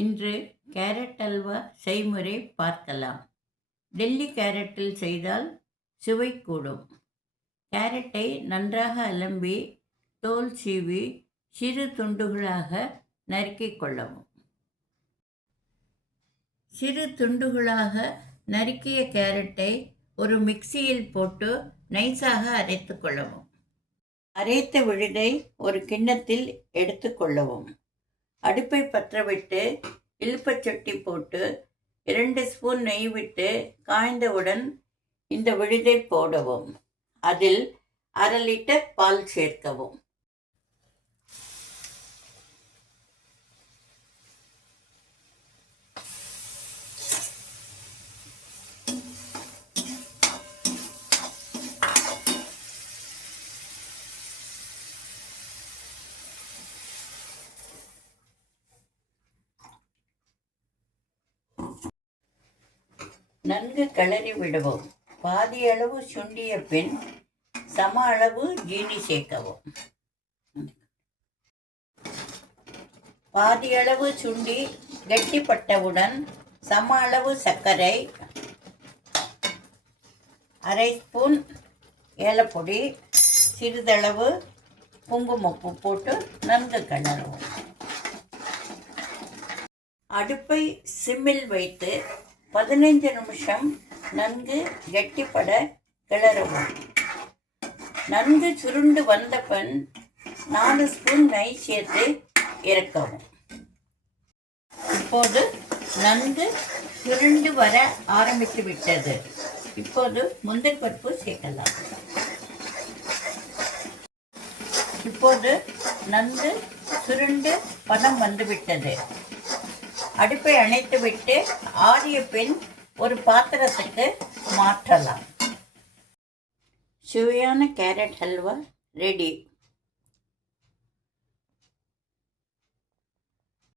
இன்று கேரட் அல்வா செய்முறை பார்க்கலாம். டெல்லி கேரட்டில் செய்தால் சுவை கூடும். கேரட்டை நன்றாக அலம்பி தோல் சீவி சிறு துண்டுகளாக நறுக்கிக் கொள்ளவும். சிறு துண்டுகளாக நறுக்கிய கேரட்டை ஒரு மிக்சியில் போட்டு நைஸாக அரைத்து கொள்ளவும். அரைத்த விழுதை ஒரு கிண்ணத்தில் எடுத்து கொள்ளவும். அடுப்பை பற்றவிட்டு இலுப்பச்சட்டி போட்டு 2 ஸ்பூன் நெய் விட்டு காய்ந்தவுடன் இந்த விழுதை போடவும். அதில் 1/2 லிட்டர் பால் சேர்க்கவும். நன்கு கிளறி விடவும். பாதி அளவு சுண்டிய பின் சம அளவு ஜீனி சேர்க்கவும். பாதி அளவு சுண்டி கெட்டிப்பட்டவுடன் சம அளவு சர்க்கரை, 1/2 ஸ்பூன் ஏலப்பொடி, சிறிதளவு குங்குமப்பூ போட்டு நன்கு கிளறவும். அடுப்பை சிம்மில் வைத்து 15 நிமிஷம் நன்கு கெட்டிப்பட கிளறவும். நன்கு சுருண்டு வந்த பின் 4 ஸ்பூன் நெய் சேர்த்து இறக்கவும். இப்போது நன்கு சுருண்டு வர ஆரம்பித்து விட்டது. இப்போது முந்திரி பருப்பு சேர்க்கலாம். இப்போது நன்கு சுருண்டு பதம் வந்துவிட்டது. அடுப்பை அணைத்து விட்டு ஆறிய பின் ஒரு பாத்திரத்துக்கு மாற்றலாம். சுவையான கேரட் ஹல்வா ரெடி.